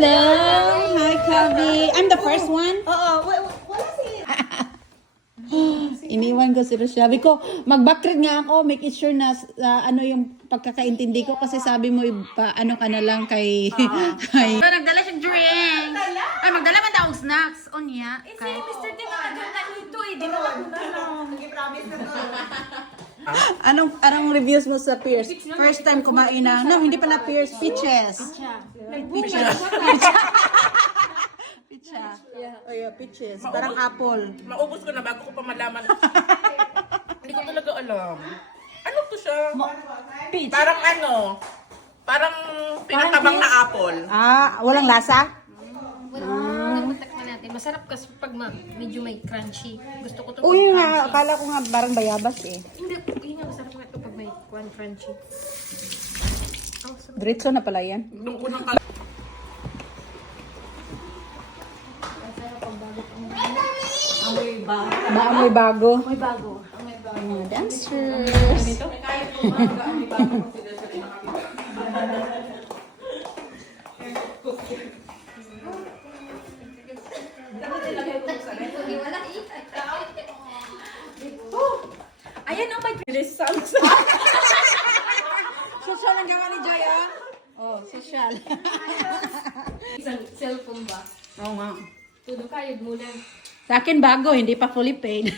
Hello! Hi, Kabi. I'm the first one. Oo, wala si... Iniwan ko si Rochelle. Sabi ko, mag-backread nga ako. Make it sure na ano yung pagkakaintindi ko. Kasi sabi mo, ano ka na lang kay... kay... Nagdala siyang drink. Ay, magdala man daw snacks. O niya. Si Mr. Tim nagdala nito eh. Di ba ako na lang? Nag-promise na to. Anong reviews mo sa Pierce? First time kumain na. No, hindi pala Pierce. Peaches. Peaches. Peaches. Oh yeah, peaches. Parang apple. Maubos ko na bago ko pa malaman. Hindi ko talaga alam. Ano to siya? Peach. Parang ano? Parang pinatabang na apple. Ah, walang lasa? Matakman natin. Masarap kasi pag medyo may crunchy. Gusto ko to Uy, pag nga, crunchy. akala ko nga parang bayabas eh. Hindi, yun nga masarap nga ito pag may crunchy. Oh, sarap. Diretso na pala yan. Nung unang Maamoy bago. May bago. Mga dancers. Ayan ang may results. Social ang gawa ni Joy, ah? Oh, social. Isang cellphone ba? Oo nga. Tudo kayo muna. Sa akin bago, hindi pa fully paid.